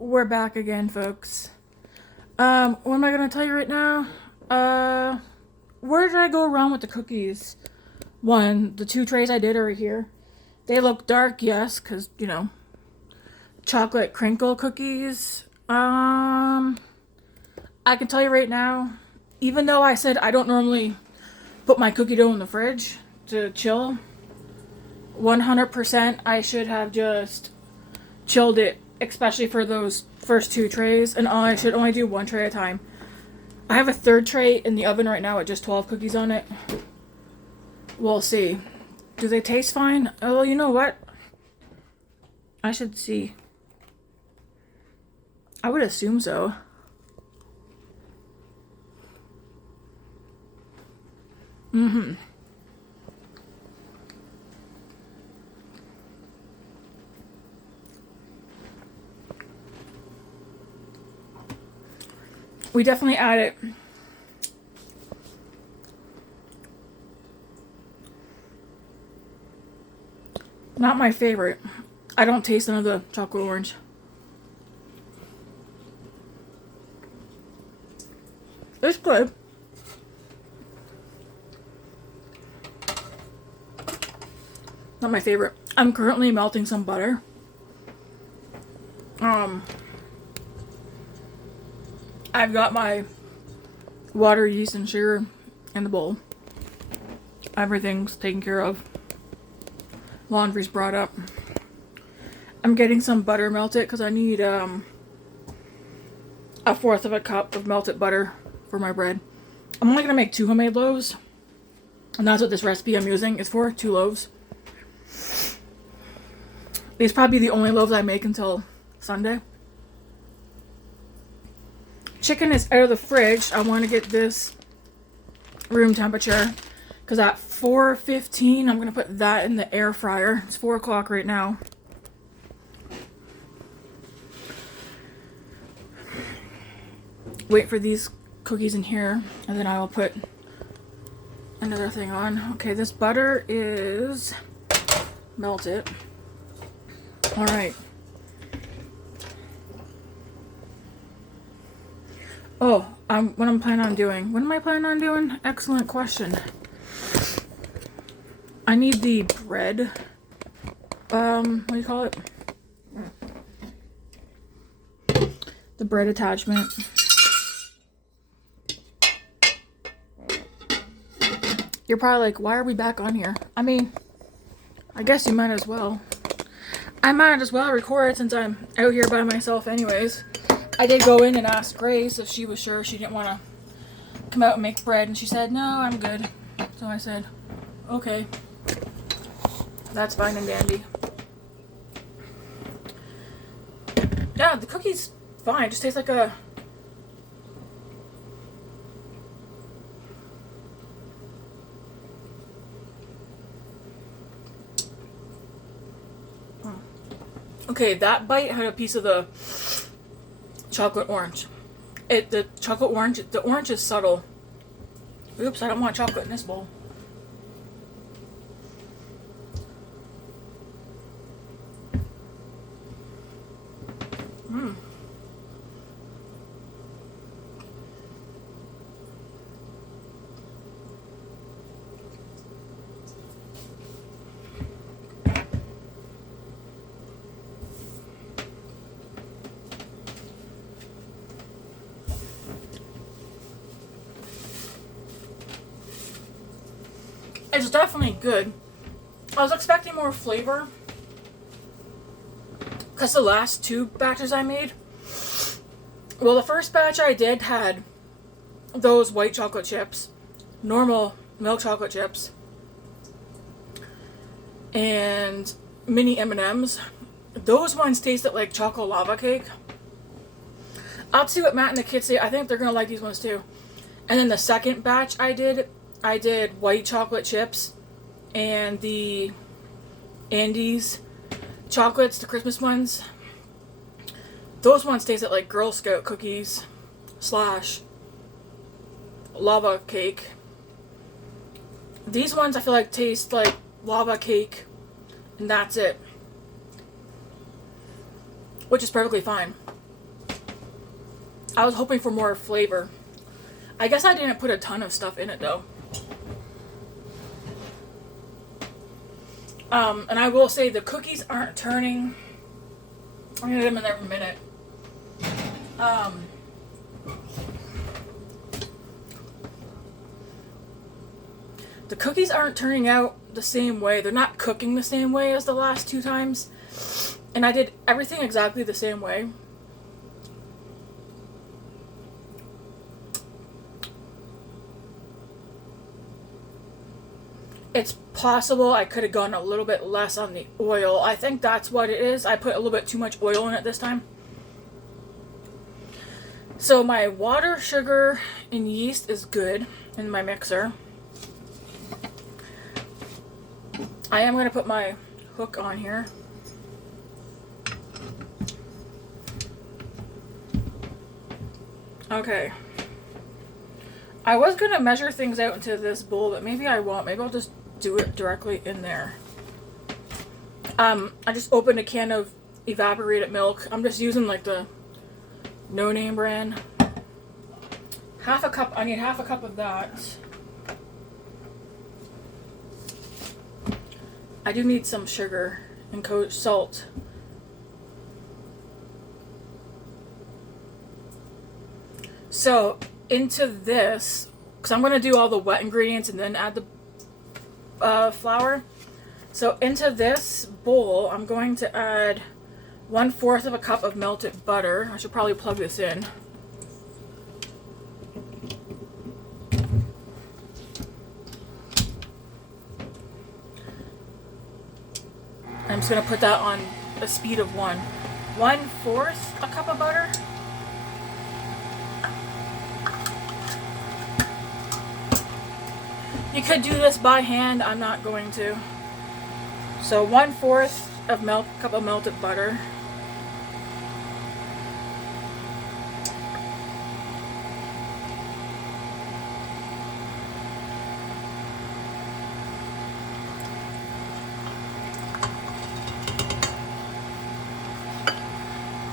We're back again, folks. What am I gonna tell you right now? Where did I go wrong with the cookies? One, the two trays I did are here. They look dark, yes, because, chocolate crinkle cookies. I can tell you right now, even though I said I don't normally put my cookie dough in the fridge to chill, 100% I should have just chilled it, especially for those first two trays, and I should only do one tray at a time. I have a third tray in the oven right now with just 12 cookies on it. We'll see. Do they taste fine? Oh, you know what? I should see. I would assume so. Mm-hmm. We definitely add it. Not my favorite. I don't taste none of the chocolate orange. It's good. Not my favorite. I'm currently melting some butter. I've got my water, yeast, and sugar in the bowl. Everything's taken care of. Laundry's brought up. I'm getting some butter melted because I need a fourth of a cup of melted butter for my bread. I'm only gonna make 2 homemade loaves, and that's what this recipe I'm using is for. 2 loaves. These probably the only loaves I make until Sunday. Chicken is out of the fridge. I want to get this room temperature because at 4:15 I'm going to put that in the air fryer. It's 4 o'clock right now. Wait for these cookies in here, and then I will put another thing on. Okay, this butter is melted. Alright. Oh, what I'm planning on doing. What am I planning on doing? Excellent question. I need the bread. What do you call it? The bread attachment. You're probably like, why are we back on here? I mean, I guess you might as well. I might as well record since I'm out here by myself anyways. I did go in and ask Grace if she was sure she didn't want to come out and make bread, and she said, no, I'm good. So I said, okay. That's fine and dandy. Yeah, the cookie's fine. It just tastes like a... Okay, that bite had a piece of the chocolate orange. The orange is subtle. Oops, I don't want chocolate in this bowl. It's definitely good. I was expecting more flavor because the last 2 batches I made, well, the first batch I did had those white chocolate chips, normal milk chocolate chips, and mini M&Ms. Those ones tasted like chocolate lava cake. I'll see what Matt and the kids say. I think they're gonna like these ones too. And then the second batch I did white chocolate chips and the Andes chocolates, the Christmas ones. Those ones tasted like Girl Scout cookies / lava cake. These ones I feel like taste like lava cake, and that's it. Which is perfectly fine. I was hoping for more flavor. I guess I didn't put a ton of stuff in it though. And I will say the cookies aren't turning. I'm gonna get them in there in a minute. The cookies aren't turning out the same way. They're not cooking the same way as the last 2 times. And I did everything exactly the same way. It's possible I could have gone a little bit less on the oil. I think that's what it is. I put a little bit too much oil in it this time. So my water, sugar, and yeast is good in my mixer. I am going to put my hook on here. Okay. I was going to measure things out into this bowl, but maybe I won't. Maybe I'll just do it directly in there. I just opened a can of evaporated milk. I'm just using like the No Name brand. Half a cup. I need half a cup of that. I do need some sugar and salt. So into this, because I'm going to do all the wet ingredients and then add the flour. So into this bowl, I'm going to add 1/4 of a cup of melted butter. I should probably plug this in. I'm just going to put that on a speed of 1. 1/4 a cup of butter. You could do this by hand. I'm not going to. So 1/4 of cup of melted butter.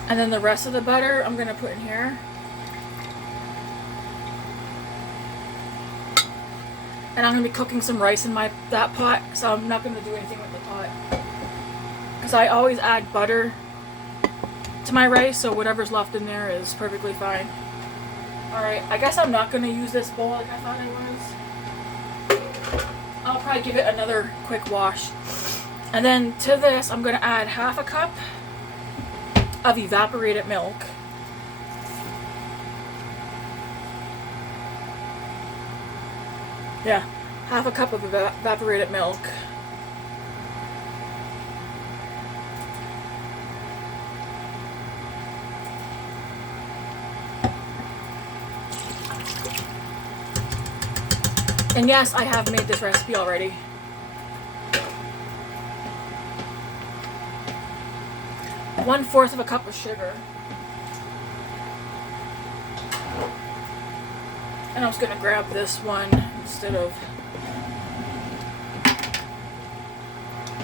And then the rest of the butter I'm going to put in here. And I'm going to be cooking some rice in that pot, so I'm not going to do anything with the pot. Because I always add butter to my rice, so whatever's left in there is perfectly fine. Alright, I guess I'm not going to use this bowl like I thought I was. I'll probably give it another quick wash. And then to this, I'm going to add half a cup of evaporated milk. Yeah, half a cup of evaporated milk. And yes, I have made this recipe already. One-fourth of a cup of sugar. And I'm just going to grab this one instead of...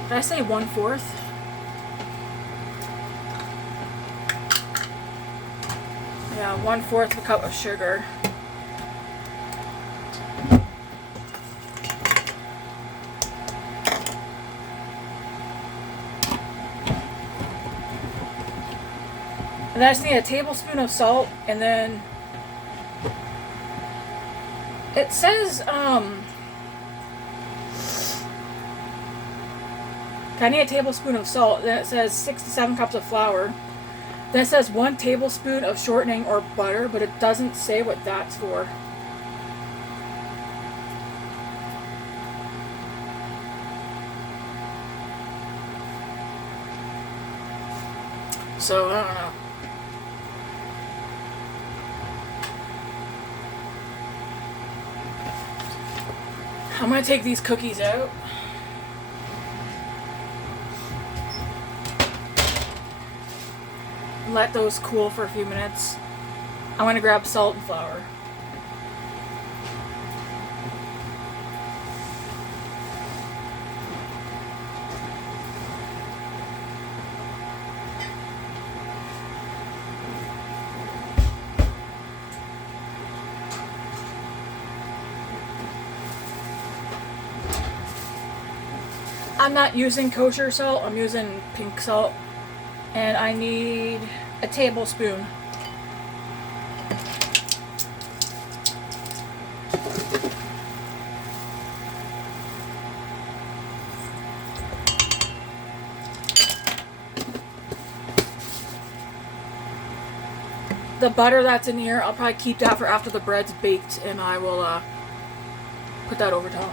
Did I say 1/4? Yeah, 1/4 of a cup of sugar. And I just need a tablespoon of salt, and then it says, I need a tablespoon of salt, then it says 6 to 7 cups of flour. Then it says 1 tablespoon of shortening or butter, but it doesn't say what that's for. So, I don't know. I'm going to take these cookies out. Let those cool for a few minutes. I'm going to grab salt and flour. I'm not using kosher salt, I'm using pink salt. And I need a tablespoon. The butter that's in here, I'll probably keep that for after the bread's baked, and I will put that over top.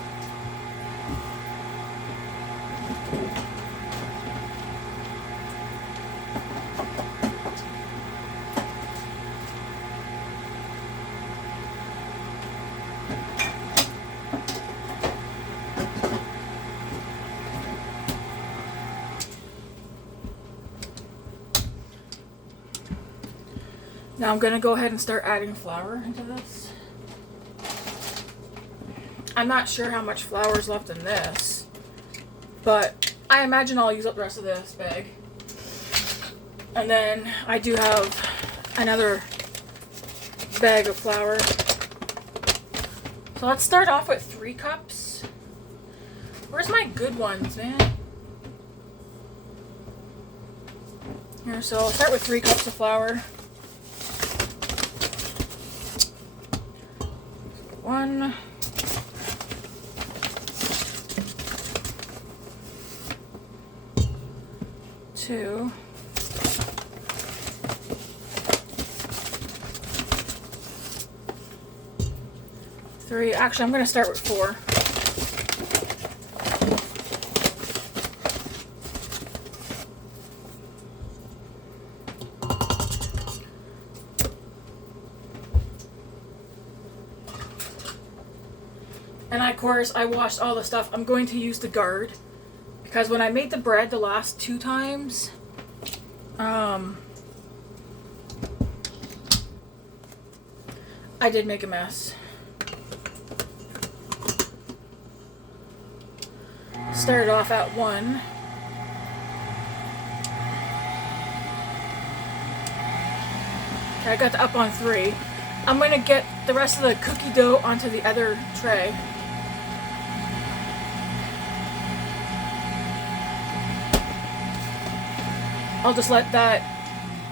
Now I'm going to go ahead and start adding flour into this. I'm not sure how much flour is left in this, but I imagine I'll use up the rest of this bag. And then I do have another bag of flour. So let's start off with 3 cups. Where's my good ones, man? Here, so I'll start with 3 cups of flour. 1, 2, 3. Actually, I'm going to start with 4. And of course, I washed all the stuff. I'm going to use the guard because when I made the bread the last 2 times, I did make a mess. Started off at 1. Okay, I got up on 3. I'm going to get the rest of the cookie dough onto the other tray. I'll just let that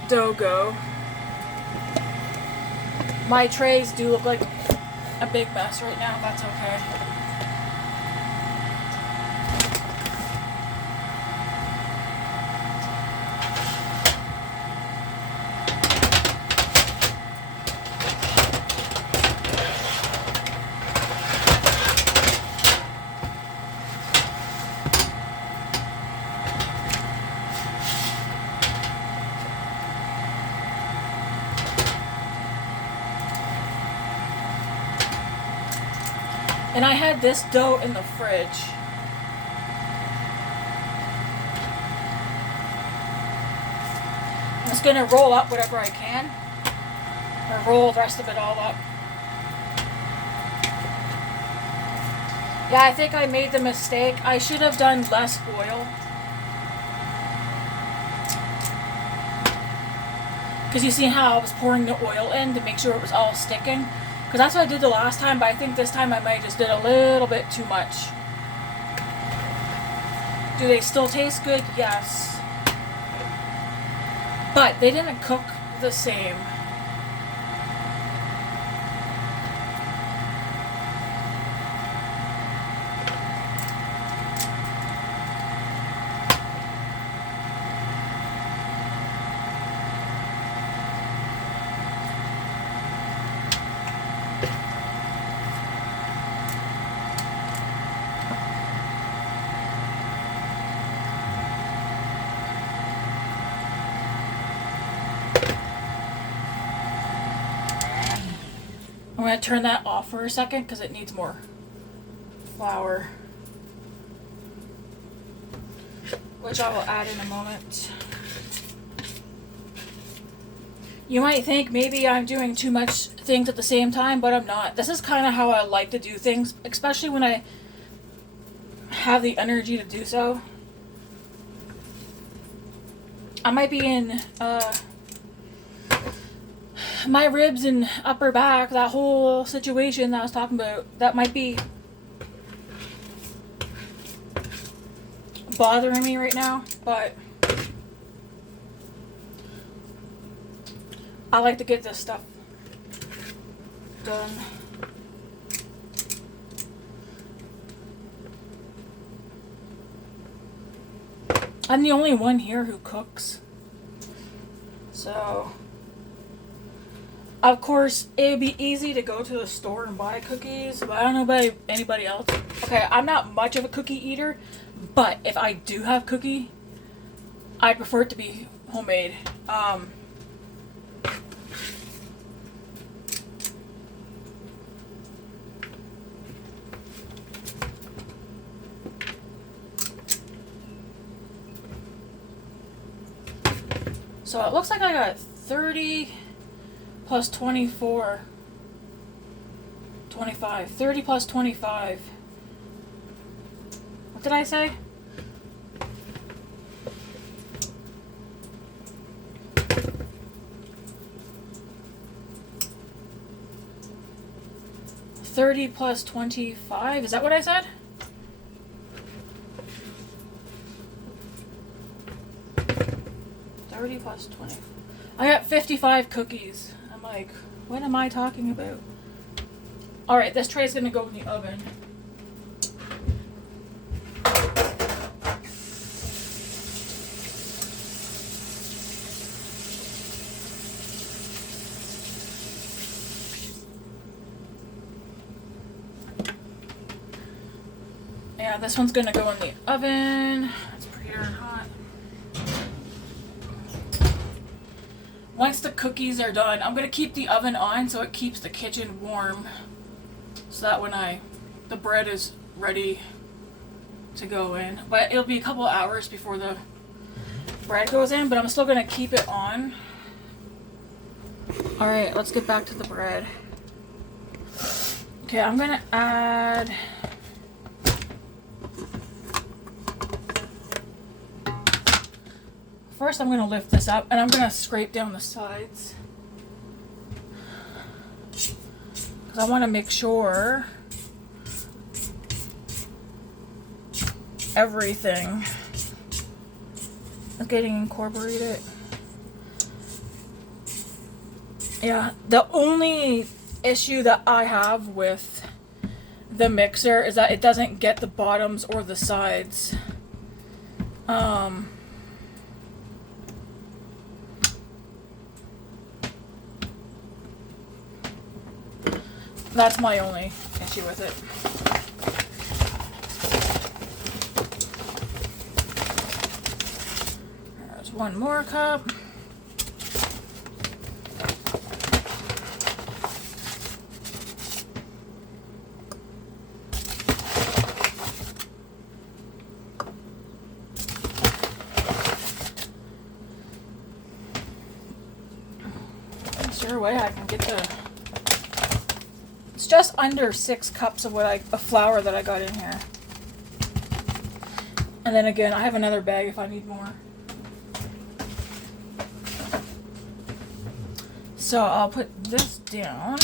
dough go. My trays do look like a big mess right now, that's okay. And I had this dough in the fridge. I'm just gonna roll up whatever I can. Or roll the rest of it all up. Yeah, I think I made the mistake. I should have done less oil. Because you see how I was pouring the oil in to make sure it was all sticking. Because that's what I did the last time, but I think this time I might just did a little bit too much. Do they still taste good? Yes. But they didn't cook the same. I'm going to turn that off for a second because it needs more flour, which I will add in a moment. You might think maybe I'm doing too much things at the same time, but I'm not. This is kind of how I like to do things, especially when I have the energy to do so. I might be in my ribs and upper back, that whole situation that I was talking about, that might be bothering me right now, but I like to get this stuff done. I'm the only one here who cooks. So, of course, it would be easy to go to the store and buy cookies, but I don't know about anybody else. Okay, I'm not much of a cookie eater, but if I do have cookie, I prefer it to be homemade. So it looks like I got 30 plus 24, 25. 30 plus 25. What did I say? $30 plus 25. Is that what I said? Plus 20. I got 55 cookies. I'm like, what am I talking about? Alright, this tray is going to go in the oven. Yeah, this one's going to go in the oven. It's pretty darn hot. Once the cookies are done, I'm going to keep the oven on so it keeps the kitchen warm. So that when the bread is ready to go in. But it'll be a couple hours before the bread goes in, but I'm still going to keep it on. Alright, let's get back to the bread. Okay, I'm going to add... First, I'm going to lift this up, and I'm going to scrape down the sides. Because I want to make sure everything is getting incorporated. Yeah, the only issue that I have with the mixer is that it doesn't get the bottoms or the sides. That's my only issue with it. There's one more cup. Is there a way I can get the... It's just under 6 cups of flour that I got in here. And then again, I have another bag if I need more. So I'll put this down.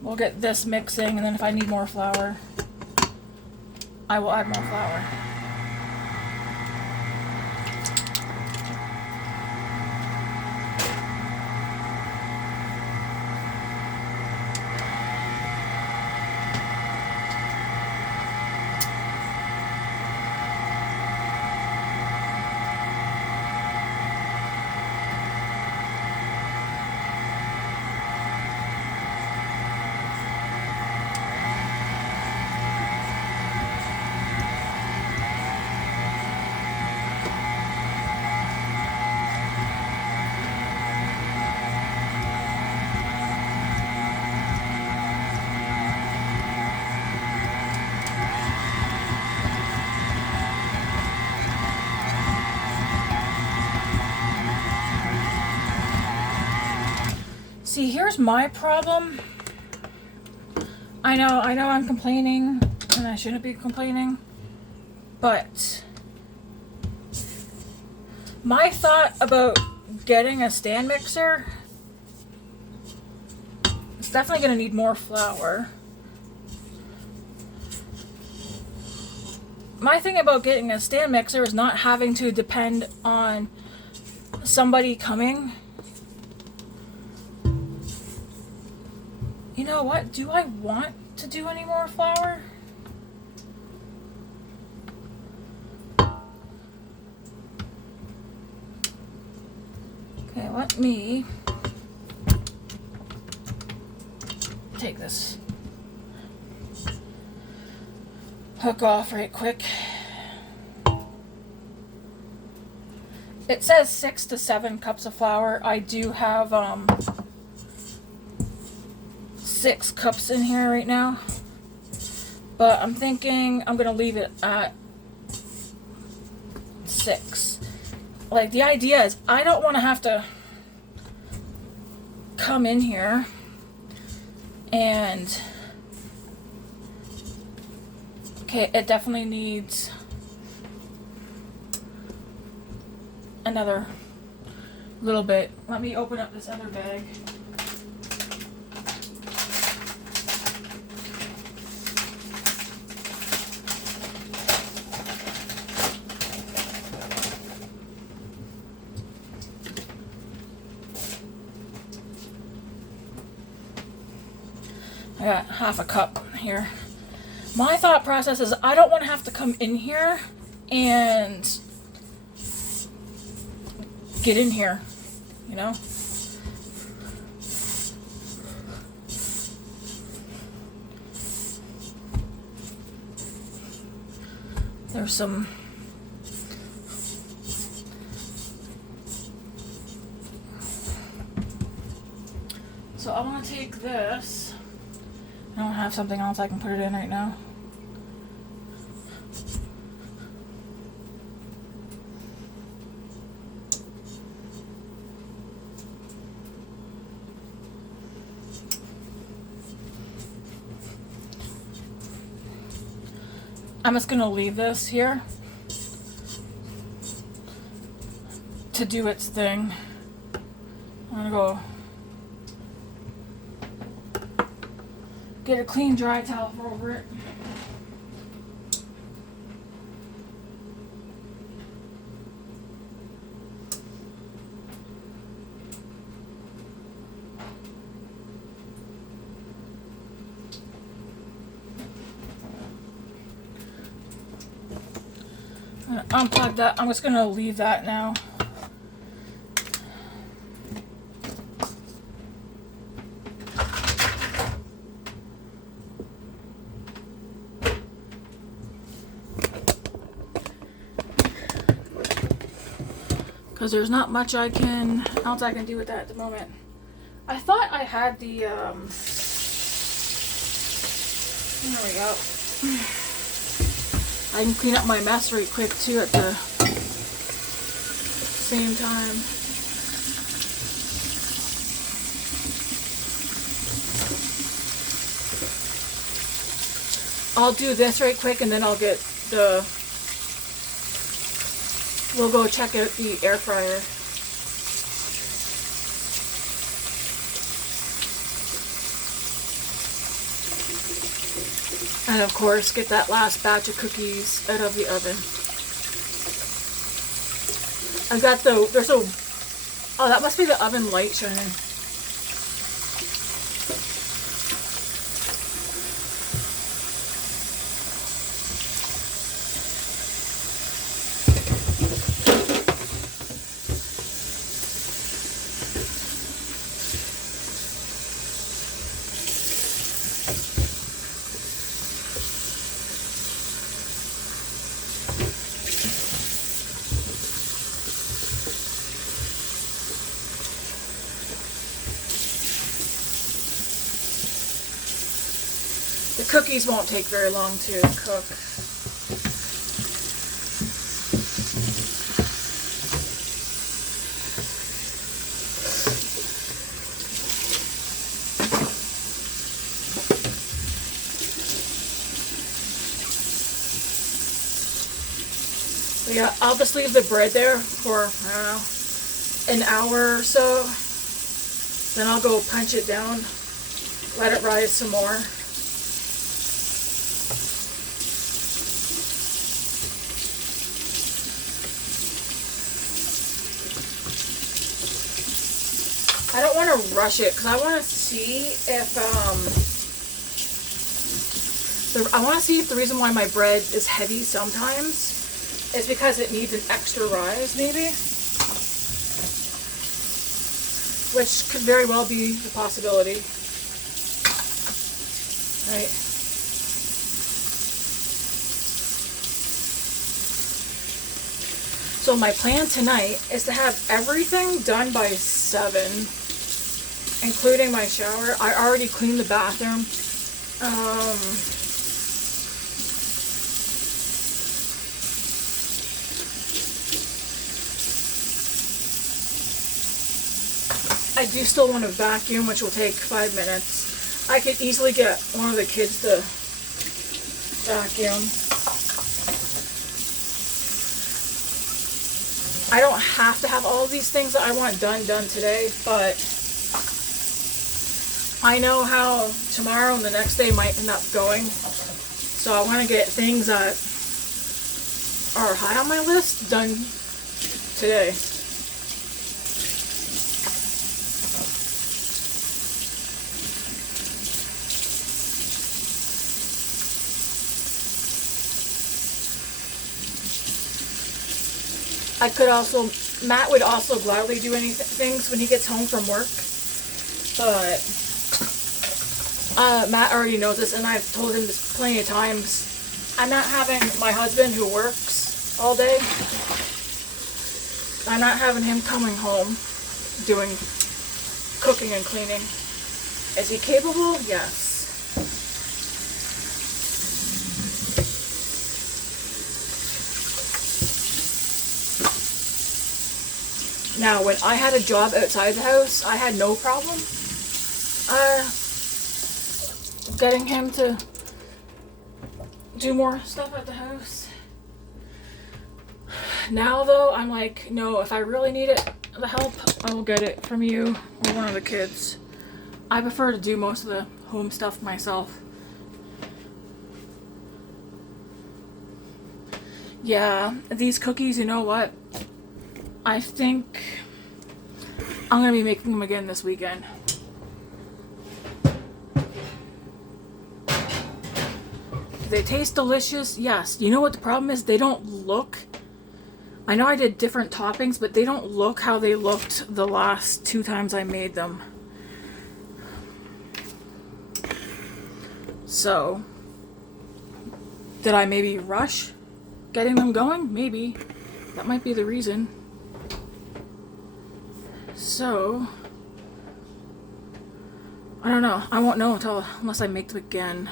We'll get this mixing, and then if I need more flour, I will add more flour. See, here's my problem. I know I'm complaining, and I shouldn't be complaining, but my thought about getting a stand mixer, it's definitely going to need more flour. my thing about getting a stand mixer is not having to depend on somebody coming. You know what? Do I want to do any more flour? Okay, let me take this hook off right quick. It says 6 to 7 cups of flour. I do have 6 cups in here right now, but I'm thinking I'm gonna leave it at 6. Like, the idea is I don't want to have to come in here and okay, it definitely needs another little bit. Let me open up this other bag. I got half a cup here. My thought process is I don't want to have to come in here and get in here, you know? There's some so I want to take this. I don't have something else I can put it in right now. I'm just going to leave this here to do its thing. I'm going to go get a clean dry towel for over it. I'm going to unplug that. I'm just going to leave that now. Because there's not much else I can do with that at the moment. I thought I had the, there we go. I can clean up my mess right quick too at the same time. I'll do this right quick and then I'll get we'll go check out the air fryer. And of course, get that last batch of cookies out of the oven. I got oh, that must be the oven light shining. The cookies won't take very long to cook. So yeah, I'll just leave the bread there for, I don't know, an hour or so. Then I'll go punch it down, let it rise some more. I don't want to rush it because I want to see if I want to see if the reason why my bread is heavy sometimes is because it needs an extra rise, maybe, which could very well be the possibility, right? So my plan tonight is to have everything done by 7, including my shower. I already cleaned the bathroom. I do still want to vacuum, which will take 5 minutes. I could easily get one of the kids to vacuum. I don't have to have all of these things that I want done today, but I know how tomorrow and the next day might end up going. So I want to get things that are high on my list done today. I could also, Matt would also gladly do any things when he gets home from work, but Matt already knows this, and I've told him this plenty of times. I'm not having my husband who works all day, I'm not having him coming home doing cooking and cleaning. Is he capable? Yes. Now, when I had a job outside the house, I had no problem getting him to do more stuff at the house. Now, though, I'm like, no, if I really need it, the help, I will get it from you or one of the kids. I prefer to do most of the home stuff myself. Yeah, these cookies, you know what? I think I'm going to be making them again this weekend. Do they taste delicious? Yes. You know what the problem is? They don't look... I know I did different toppings, but they don't look how they looked the last 2 times I made them. So, did I maybe rush getting them going? Maybe. That might be the reason. So, I don't know. I won't know unless I make them again.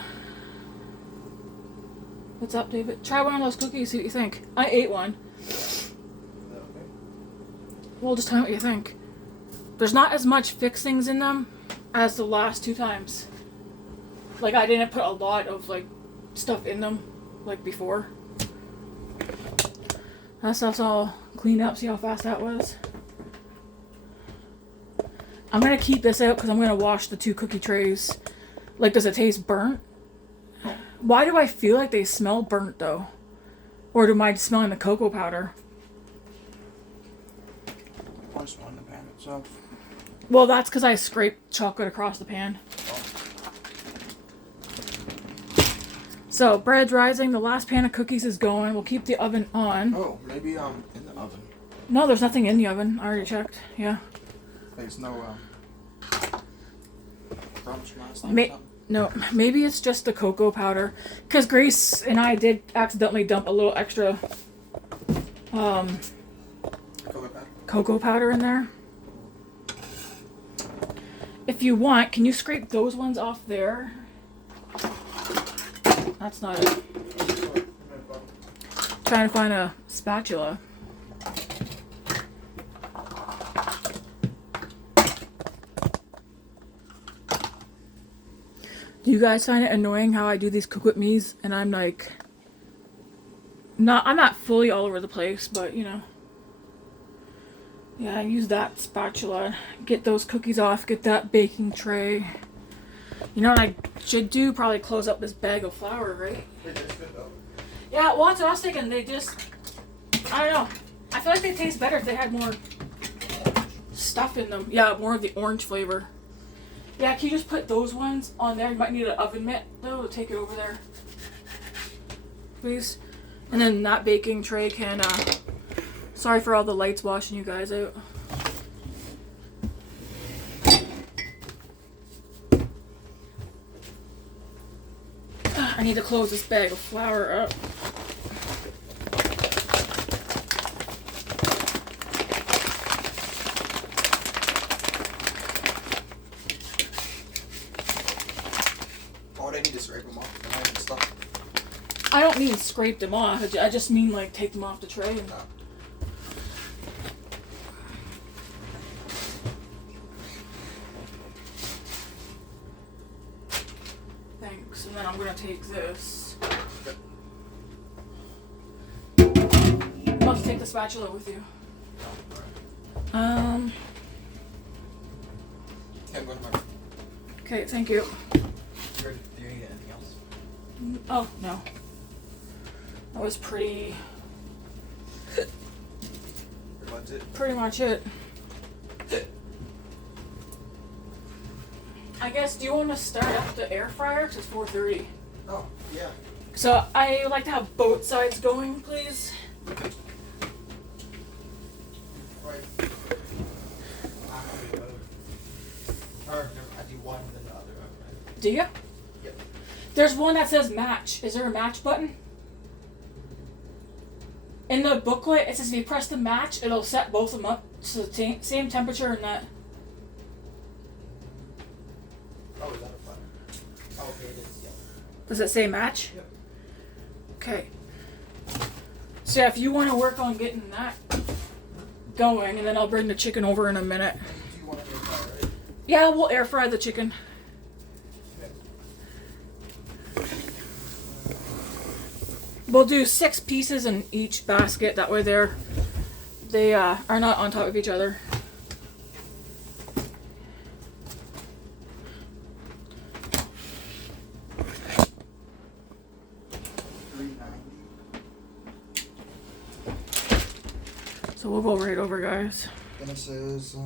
What's up, David? Try one of those cookies, see what you think. I ate one. Well, just tell me what you think. There's not as much fixings in them as the last 2 times. Like, I didn't put a lot of, like, stuff in them, like before. That stuff's all cleaned up. See how fast that was? I'm going to keep this out because I'm going to wash the 2 cookie trays. Like, does it taste burnt? Why do I feel like they smell burnt, though? Or am I smelling the cocoa powder? Probably smelling the pan itself. Well, that's because I scraped chocolate across the pan. So, bread's rising. The last pan of cookies is going. We'll keep the oven on. Oh, maybe in the oven. No, there's nothing in the oven. I already checked. Yeah. There's no crumbs from last time. No, maybe it's just the cocoa powder. Because Grace and I did accidentally dump a little extra cocoa powder in there. If you want, can you scrape those ones off there? That's not it. Trying to find a spatula. Do you guys find it annoying how I do these cook with me's and I'm like, I'm not fully all over the place, but you know. Yeah, I use that spatula. Get those cookies off, get that baking tray. You know what I should do? Probably close up this bag of flour, right? Yeah, well, that's what I was thinking. They just, I don't know. I feel like they taste better if they had more stuff in them. Yeah, more of the orange flavor. Yeah, can you just put those ones on there? You might need an oven mitt though to take it over there, please. And then that baking tray can. Sorry for all the lights washing you guys out. I need to close this bag of flour up. Oh, they need to scrape them off the knife and stuff. I don't mean scrape them off. I just mean like take them off the tray. And... No. Thanks. And then I'm gonna take this. Must take the spatula with you. Okay, go to my. Okay, thank you. Do you need anything else? Oh no. That was Pretty much it. pretty much it. I guess, do you want to start up the air fryer? 'Cause it's 4:30. Oh, yeah. So I like to have both sides going, please. Right. Or I do one then the other, right? Do you? Yep. There's one that says match. Is there a match button? In the booklet, it says if you press the match, it'll set both of them up to the same temperature and that. Oh, is that a button? Oh, okay, it is, yeah. Does it say match? Yep. Okay. So yeah, if you want to work on getting that going, and then I'll bring the chicken over in a minute. Do you want to air fry, right? Yeah, we'll air fry the chicken. Okay. We'll do 6 pieces in each basket. That way they are not on top of each other. So we'll go right over, guys. Then it says,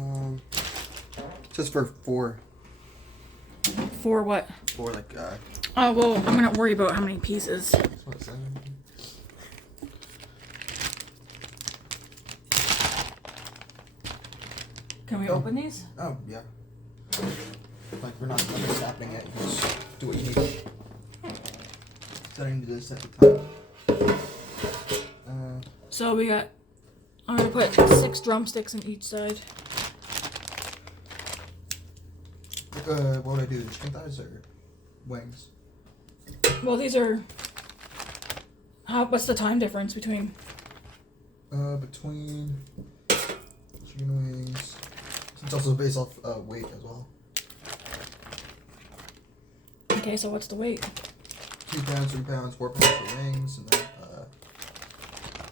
just for 4. For what? For like, Oh, well, I'm not worried about how many pieces. that's what it says. Can we open these? Oh, yeah. Like, we're not happening yet. You just do what you need. Setting this at the time. So I'm gonna put 6 drumsticks in each side. What would I do? Chicken thighs or wings? Well, these are. What's the time difference between? Between chicken wings. It's also based off weight as well. Okay, so what's the weight? 2 pounds, 3 pounds, 4 pounds for wings, and then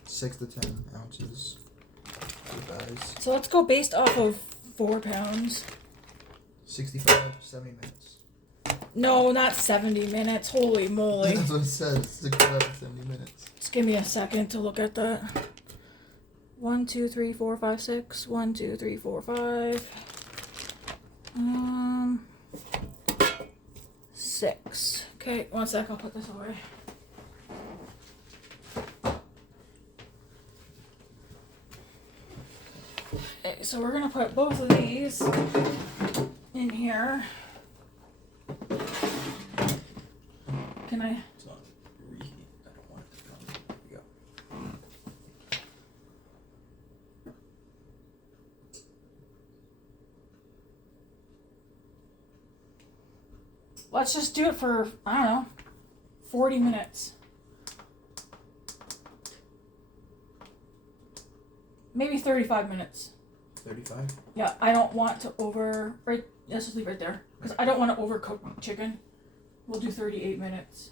6 to 10 ounces for thighs. So let's go based off of 4 pounds. 65 to 70 minutes. No, not 70 minutes. Holy moly. That's what it says. 65 to 70 minutes. Just give me a second to look at that. 1, 2, 3, 4, 5, 6. 1, 2, 3, 4, 5. 6. Okay, 1 sec. I'll put this away. Okay, so we're gonna put both of these in here. Can I? It's not reheat. I don't want it to come. There we go. Let's just do it for, I don't know, 40 minutes. Maybe 35 minutes. 35? Yeah, I don't want to let's just leave it right there. Because I don't want to overcook chicken. We'll do 38 minutes.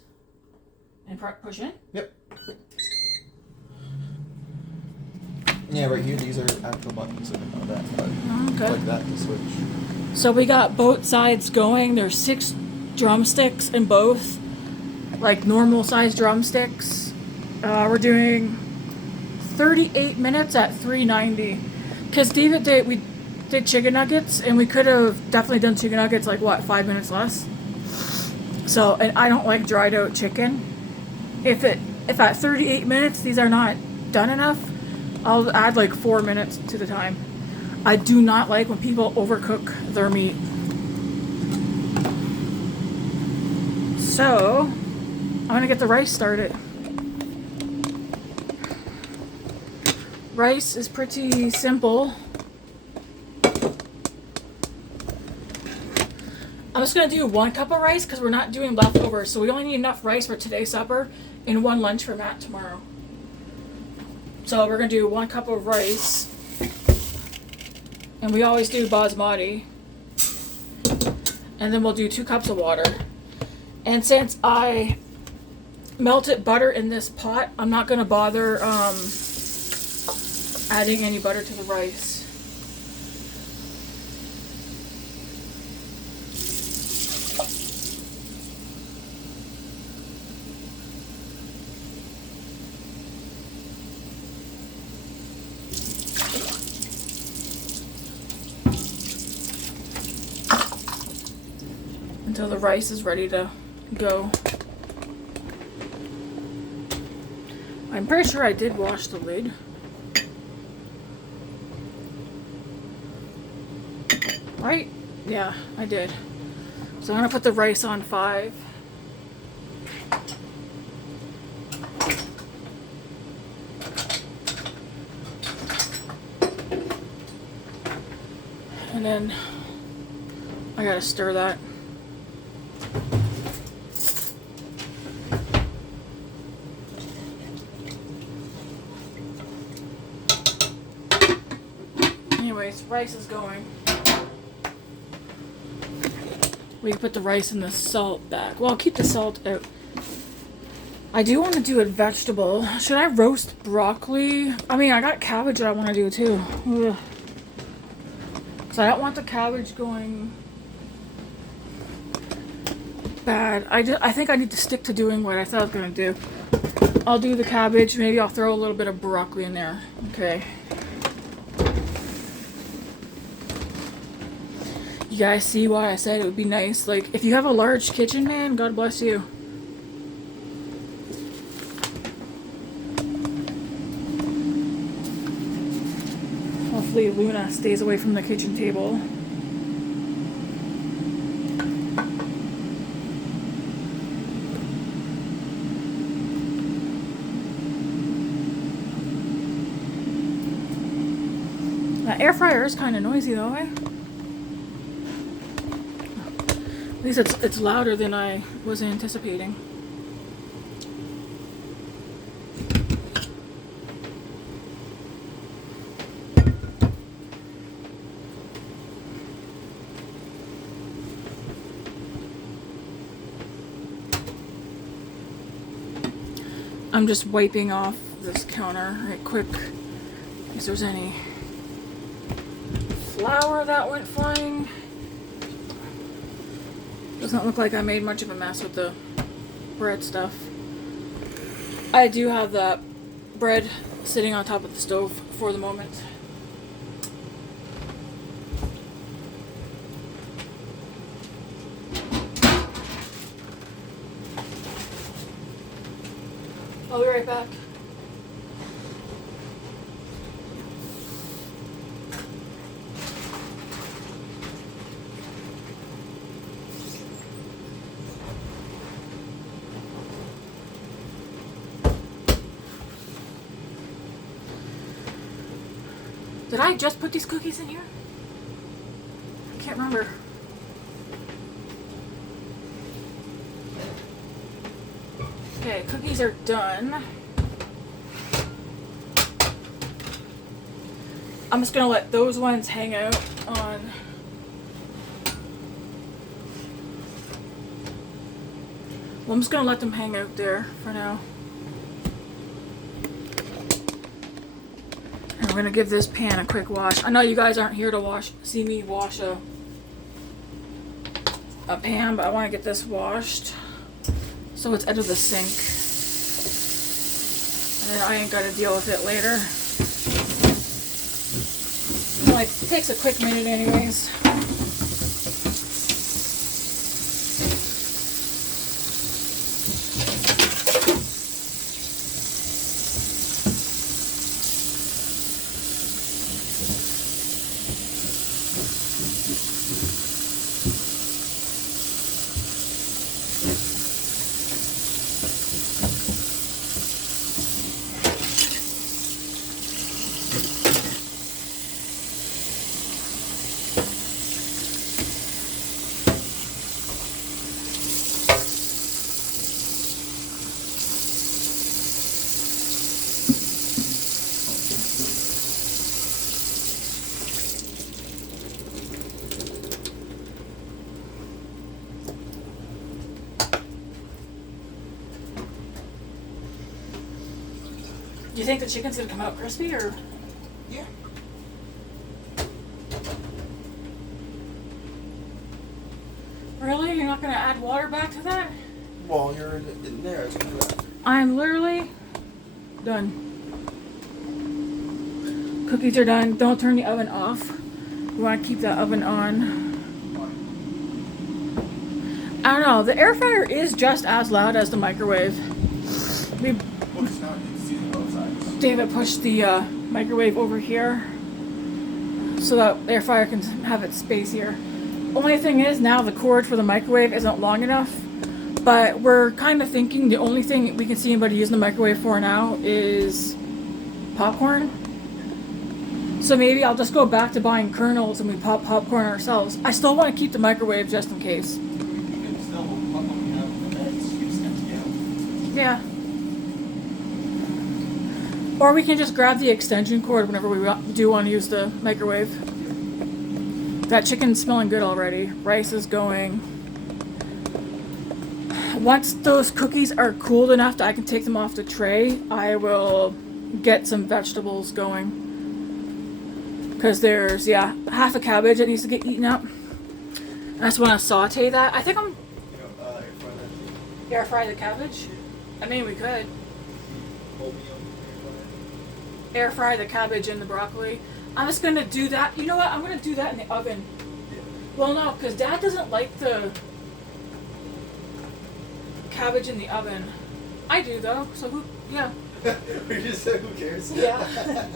And push in? Yep. Yeah, right here, these are actual buttons. I know that, but Okay. like that to switch. So we got both sides going. There's 6 drumsticks in both. Like normal size drumsticks. We're doing 38 minutes at 390. Because David did chicken nuggets, and we could have definitely done chicken nuggets like what, 5 minutes less. So, and I don't like dried out chicken. If at 38 minutes these are not done enough, I'll add like 4 minutes to the time. I do not like when people overcook their meat. So, I'm gonna get the rice started. Rice is pretty simple. I'm just gonna do 1 cup of rice because we're not doing leftovers, so we only need enough rice for today's supper and 1 lunch for Matt tomorrow. So we're gonna do 1 cup of rice, and we always do basmati, and then we'll do 2 cups of water. And since I melted butter in this pot, I'm not gonna bother adding any butter to the rice. Until the rice is ready to go. I'm pretty sure I did wash the lid. Right? Yeah, I did. So I'm gonna put the rice on 5. And then I gotta stir that. Anyways, rice is going. We can put the rice in the salt back. Well, I'll keep the salt out. I do want to do a vegetable. Should I roast broccoli? I mean, I got cabbage that I want to do too. Ugh. So I don't want the cabbage going bad. I think I need to stick to doing what I thought I was going to do. I'll do the cabbage. Maybe I'll throw a little bit of broccoli in there. Okay. You guys see why I said it would be nice? Like, if you have a large kitchen, man, God bless you. Hopefully Luna stays away from the kitchen table. That air fryer is kind of noisy though, eh? At least it's louder than I was anticipating. I'm just wiping off this counter right quick in case there's any flour that went flying. Doesn't look like I made much of a mess with the bread stuff. I do have that bread sitting on top of the stove for the moment. I'll be right back. Did I just put these cookies in here? I can't remember. Okay, cookies are done. I'm just gonna let those ones hang out on. Well, I'm just gonna let them hang out there for now. I'm gonna give this pan a quick wash. I know you guys aren't here to see me wash a pan, but I want to get this washed so it's out of the sink, and then I ain't gotta deal with it later. only takes a quick minute anyways. Do you think the chicken's gonna come out crispy or? Yeah. Really? You're not gonna add water back to that? While you're in there, it's gonna do that. I'm literally done. Cookies are done. Don't turn the oven off. You want to keep the oven on. I don't know. The air fryer is just as loud as the microwave. We Well, it's not. It's using both sides. David pushed the microwave over here so that the air fryer can have its space here. Only thing is now the cord for the microwave isn't long enough, but we're kind of thinking the only thing we can see anybody using the microwave for now is popcorn. So maybe I'll just go back to buying kernels and we pop popcorn ourselves. I still want to keep the microwave just in case. You can still pop them out of the beds. You just have to get Yeah. Or we can just grab the extension cord whenever we do want to use the microwave. That chicken's smelling good already. Rice is going. Once those cookies are cooled enough that I can take them off the tray, I will get some vegetables going. Because there's, half a cabbage that needs to get eaten up. I just want to saute that. I think I'm... Air fry the cabbage? I mean, we could. Air fry the cabbage and the broccoli. I'm just going to do that. You know what? I'm going to do that in the oven. Yeah. Well, no, because Dad doesn't like the cabbage in the oven. I do, though. So who... Yeah. We just said who cares? Yeah.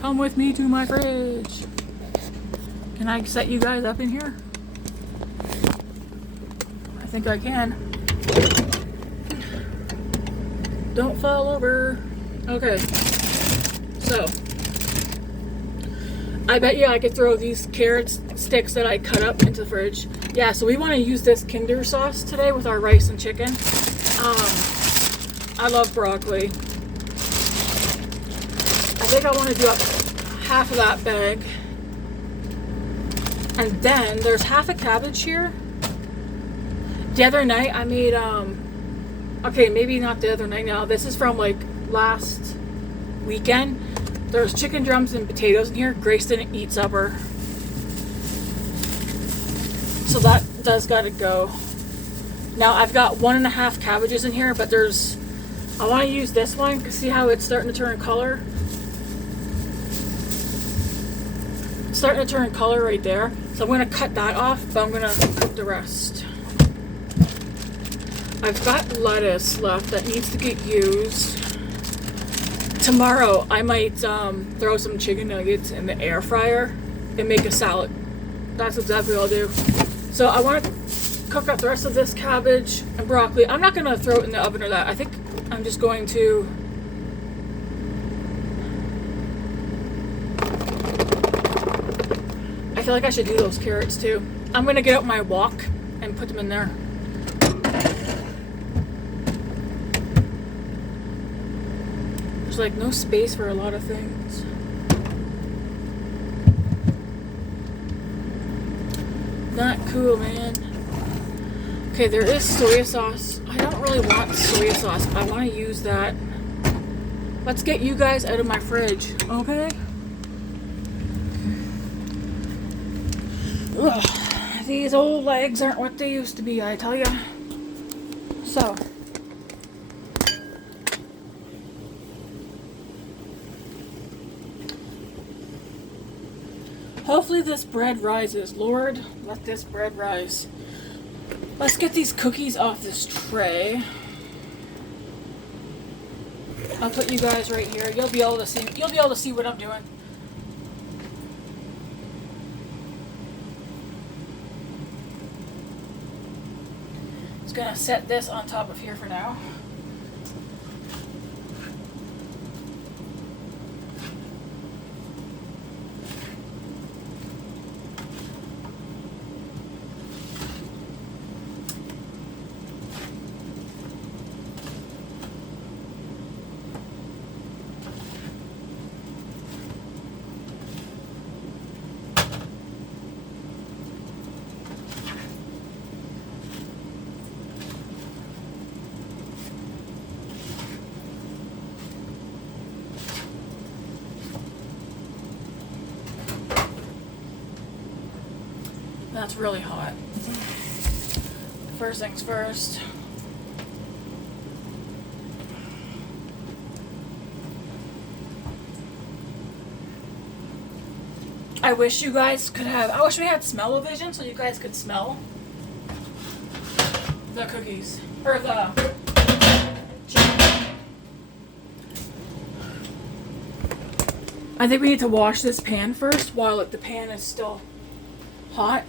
Come with me to my fridge. Can I set you guys up in here? I think I can. Don't fall over. Okay. So, I bet you I could throw these carrot sticks that I cut up into the fridge. Yeah, so we want to use this Kinder sauce today with our rice and chicken. I love broccoli. I think I want to do up half of that bag. And then there's half a cabbage here. The other night I made, okay, maybe not the other night now. This is from like last weekend. There's chicken drums and potatoes in here. Grace didn't eat supper. So that does gotta go. Now I've got 1.5 cabbages in here, but I want to use this one because see how it's starting to turn color? It's starting to turn color right there. So I'm going to cut that off, but I'm going to cook the rest. I've got lettuce left that needs to get used. Tomorrow I might throw some chicken nuggets in the air fryer and make a salad. That's exactly what I'll do. So I want to cook up the rest of this cabbage and broccoli. I'm not going to throw it in the oven or that. I think I'm just going to I feel like I should do those carrots too. I'm going to get out my wok and put them in there. There's like no space for a lot of things. Not cool, man. Okay, there is soy sauce. I don't really want soy sauce. I want to use that. Let's get you guys out of my fridge, okay? Ugh, these old legs aren't what they used to be, I tell ya. So. Hopefully this bread rises. Lord, let this bread rise. Let's get these cookies off this tray. I'll put you guys right here. You'll be able to see what I'm doing. Just gonna set this on top of here for now. That's really hot. First things first. I wish you guys could have, I wish we had smell-o-vision so you guys could smell the cookies. Or the chicken. I think we need to wash this pan first while the pan is still hot.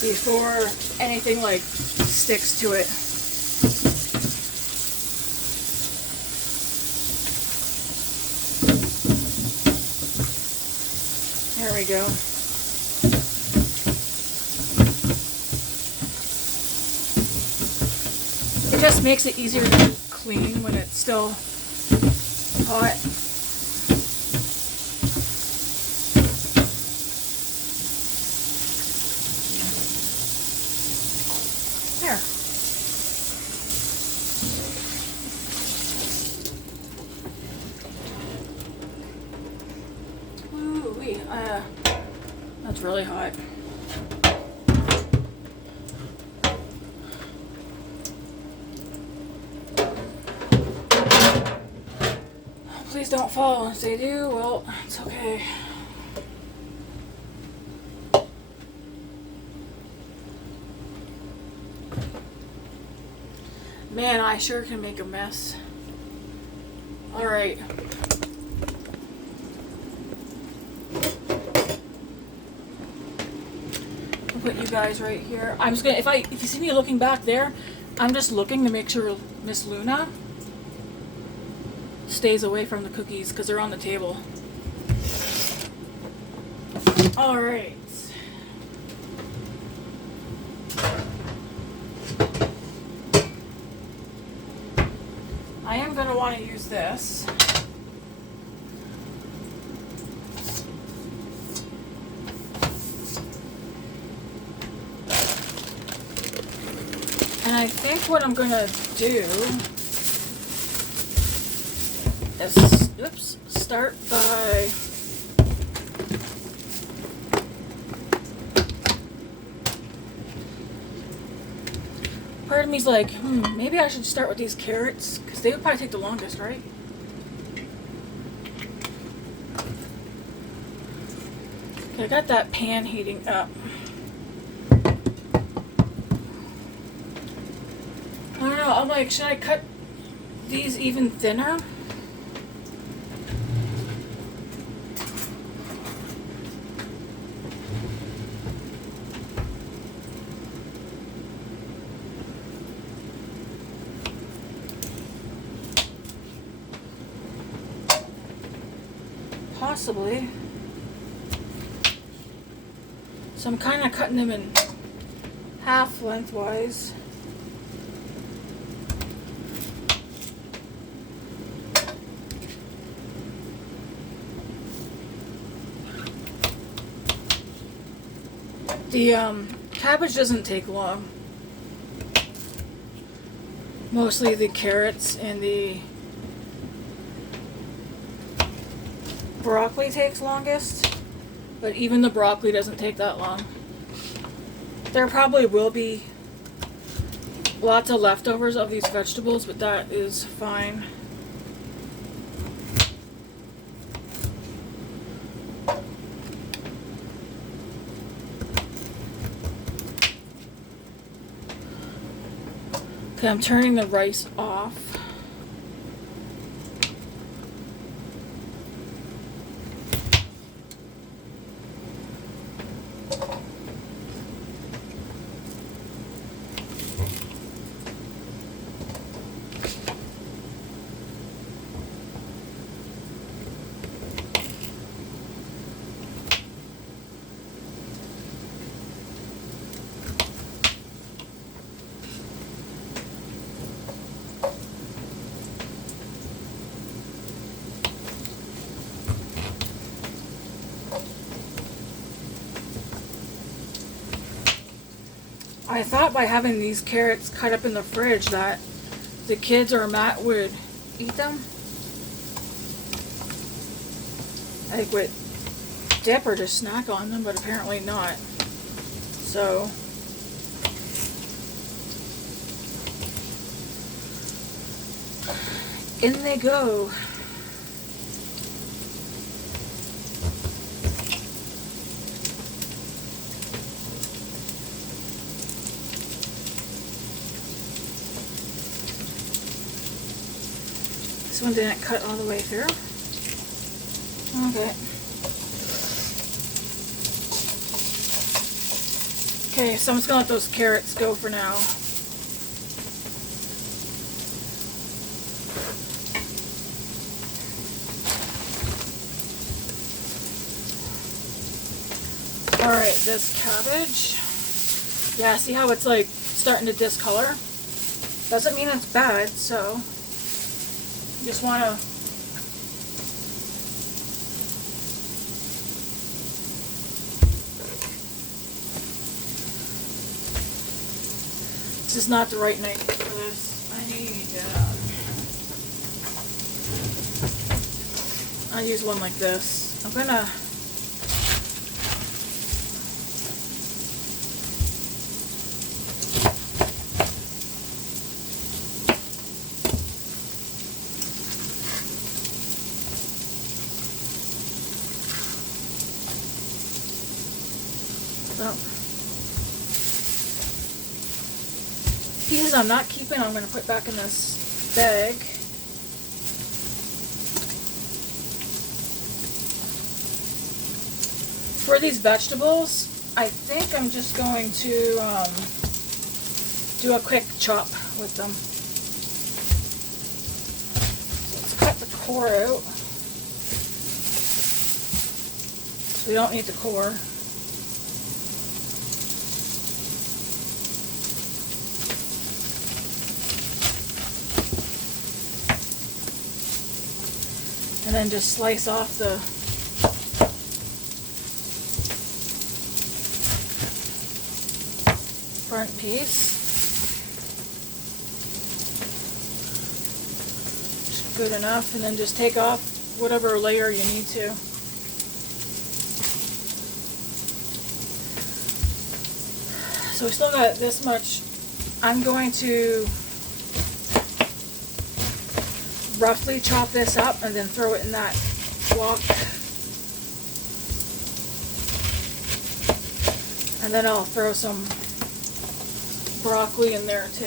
Before anything like sticks to it. There we go. It just makes it easier to clean when it's still hot. There. Ooh-wee. That's really hot. Please don't fall. If they do, well, it's okay. Man, I sure can make a mess. Alright. I'll put you guys right here. I'm just gonna, if you see me looking back there, I'm just looking to make sure Miss Luna stays away from the cookies because they're on the table. Alright. I am going to want to use this. And I think what I'm going to do is, start by part of me's like, maybe I should start with these carrots because they would probably take the longest, right? Okay, I got that pan heating up. I don't know, I'm like, should I cut these even thinner? Possibly. So I'm kind of cutting them in half lengthwise. The cabbage doesn't take long. Mostly the carrots and the broccoli takes longest, but even the broccoli doesn't take that long. There probably will be lots of leftovers of these vegetables, but that is fine. Okay, I'm turning the rice off. I thought by having these carrots cut up in the fridge that the kids or Matt would eat them. Like would dip or just snack on them, but apparently not. So in they go. This one didn't cut all the way through. Okay. Okay, so I'm just gonna let those carrots go for now. Alright, this cabbage. Yeah, see how it's like starting to discolor? Doesn't mean it's bad, so you just want to this is not the right knife for this. I use one like this. I'm gonna pieces I'm not keeping, I'm going to put back in this bag. For these vegetables, I think I'm just going to do a quick chop with them. So let's cut the core out. So we don't need the core. And then just slice off the front piece. Just good enough, and then just take off whatever layer you need to. So we still got this much. I'm going to roughly chop this up and then throw it in that wok. And then I'll throw some broccoli in there too.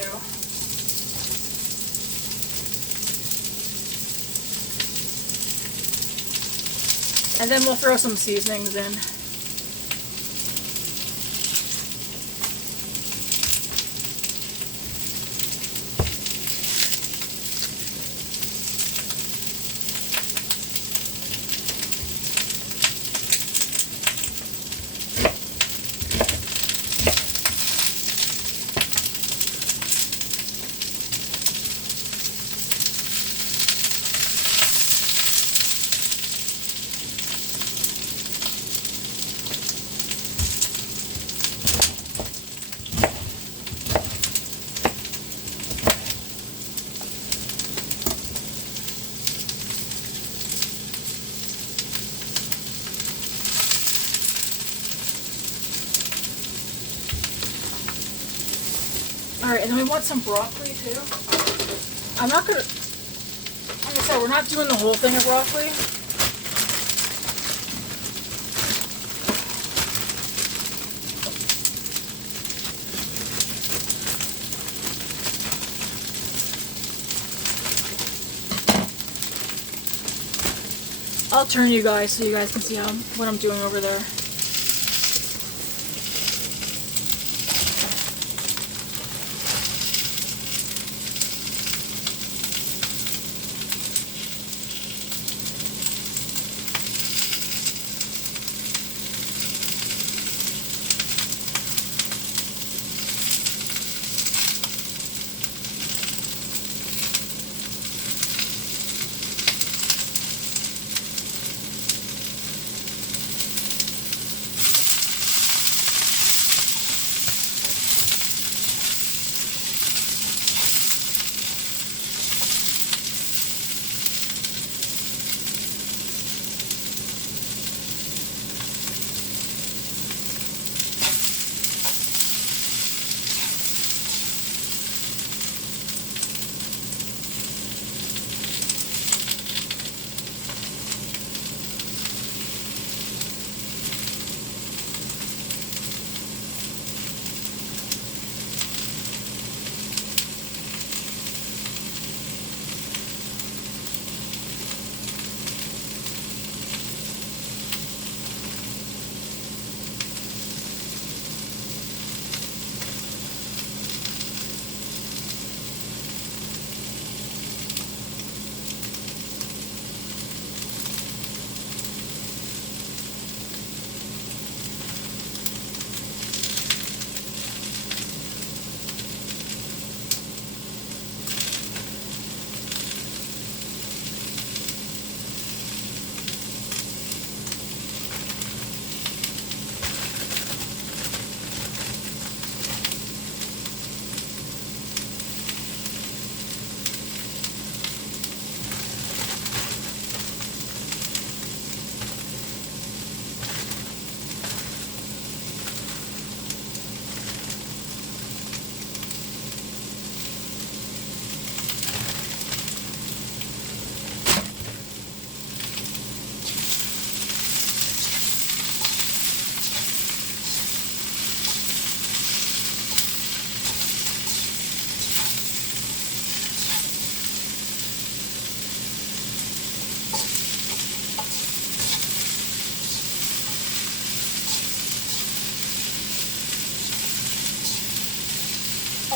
And then we'll throw some seasonings in. and then we want some broccoli too. I'm not gonna, like I said, we're not doing the whole thing of broccoli. I'll turn you guys so you guys can see what I'm doing over there.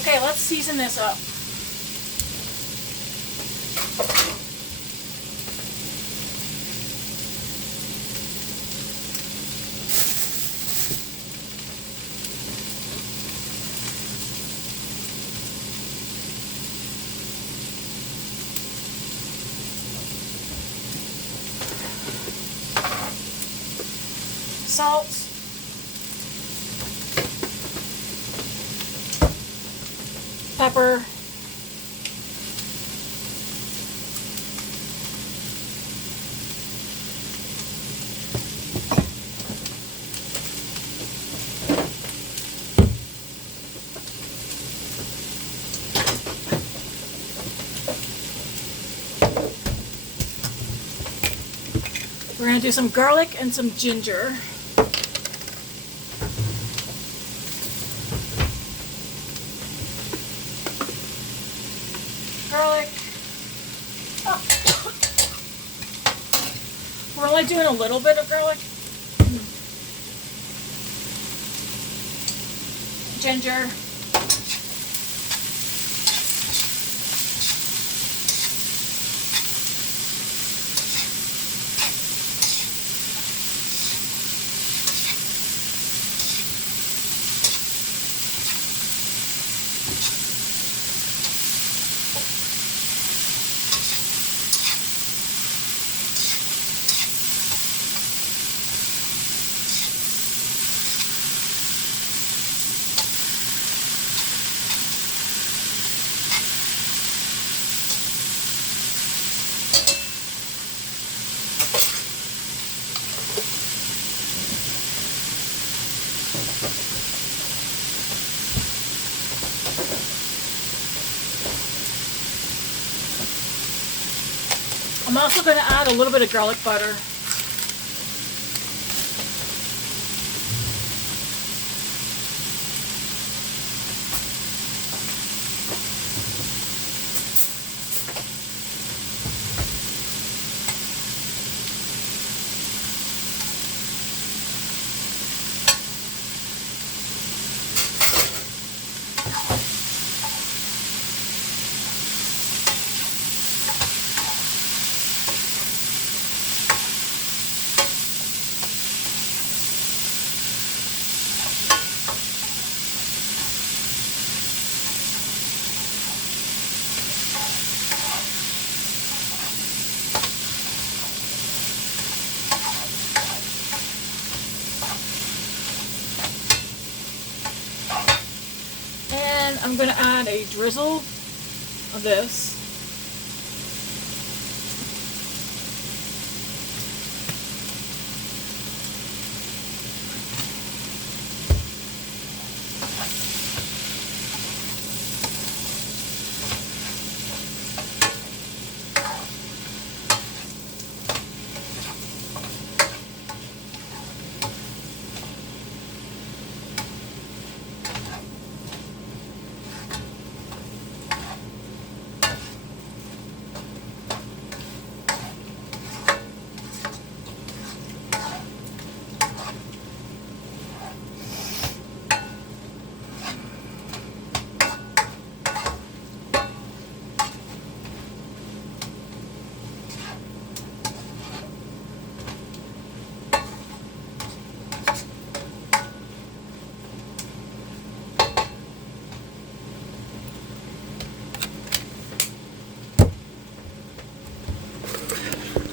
Okay, let's season this up. Salt. Pepper. We're going to do some garlic and some ginger. Garlic. Oh. We're only doing a little bit of garlic. Ginger. I'm also going to add a little bit of garlic butter. And I'm going to add a drizzle of this.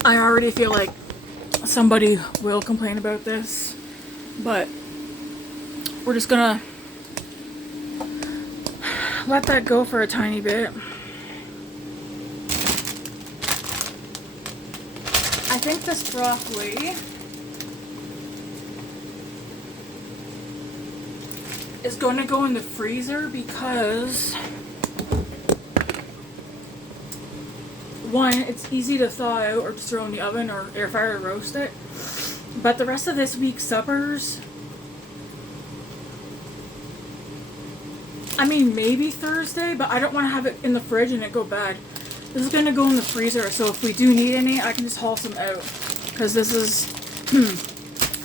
I already feel like somebody will complain about this, but we're just gonna let that go for a tiny bit. I think this broccoli is going to go in the freezer because one, it's easy to thaw out or just throw in the oven or air fryer to roast it. But the rest of this week's suppers, I mean maybe Thursday, but I don't want to have it in the fridge and it go bad. This is going to go in the freezer, so if we do need any, I can just haul some out. Because this is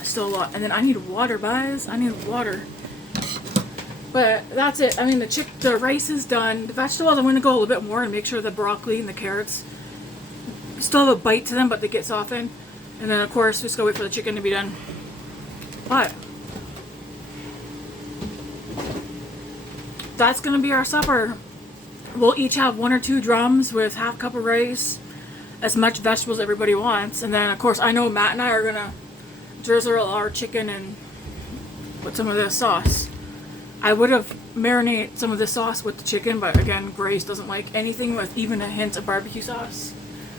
still a lot. And then I need water, guys. I need water. But that's it. I mean, the rice is done. The vegetables, I'm going to go a little bit more and make sure the broccoli and the carrots still have a bite to them, but they get softened. And then, of course, just go wait for the chicken to be done. But that's going to be our supper. We'll each have 1 or 2 drums with half a cup of rice, as much vegetables everybody wants. And then, of course, I know Matt and I are going to drizzle our chicken and with some of the sauce. I would have marinated some of the sauce with the chicken, but again, Grace doesn't like anything with even a hint of barbecue sauce.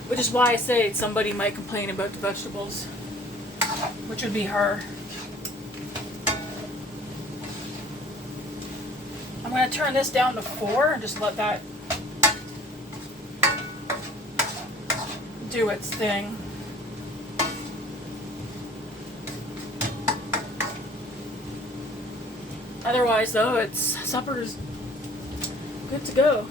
Which is why I say somebody might complain about the vegetables. Which would be her. I'm going to turn this down to 4 and just let that do its thing. Otherwise, though, it's supper's good to go.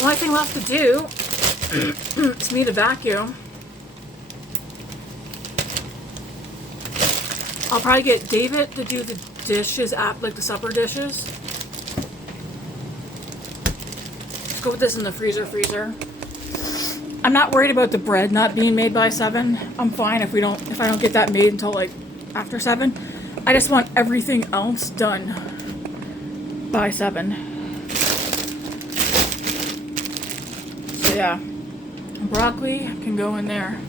Only thing left to do is me to vacuum. I'll probably get David to do the dishes, like the supper dishes. Let's go with this in the freezer. I'm not worried about the bread not being made by 7. I'm fine if I don't get that made until like after 7. I just want everything else done by 7. So yeah, broccoli can go in there.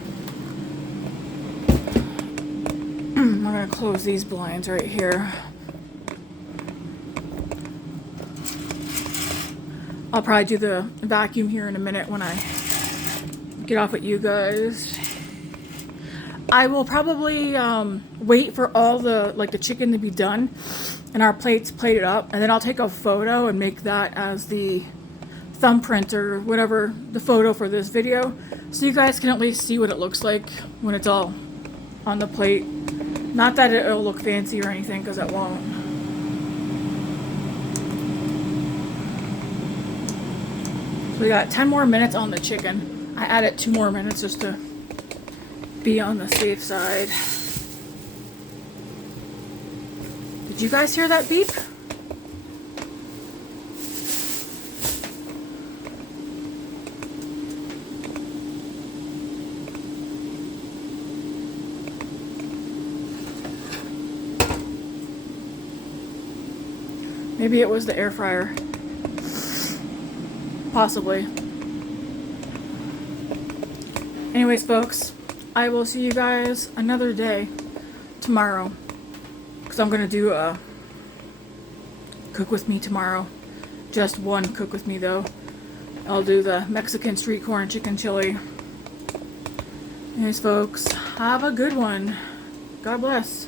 I'm gonna close these blinds right here. I'll probably do the vacuum here in a minute when I get off with you guys. I will probably wait for all the the chicken to be done and our plates plated up, and then I'll take a photo and make that as the thumbprint or whatever, the photo for this video, so you guys can at least see what it looks like when it's all on the plate. Not that it'll look fancy or anything, because it won't. We got 10 more minutes on the chicken. I added 2 more minutes just to be on the safe side. Did you guys hear that beep? Maybe it was the air fryer. Possibly. Anyways, folks, I will see you guys another day tomorrow. Because I'm going to do a cook with me tomorrow. Just one cook with me, though. I'll do the Mexican street corn chicken chili. Anyways, folks, have a good one. God bless.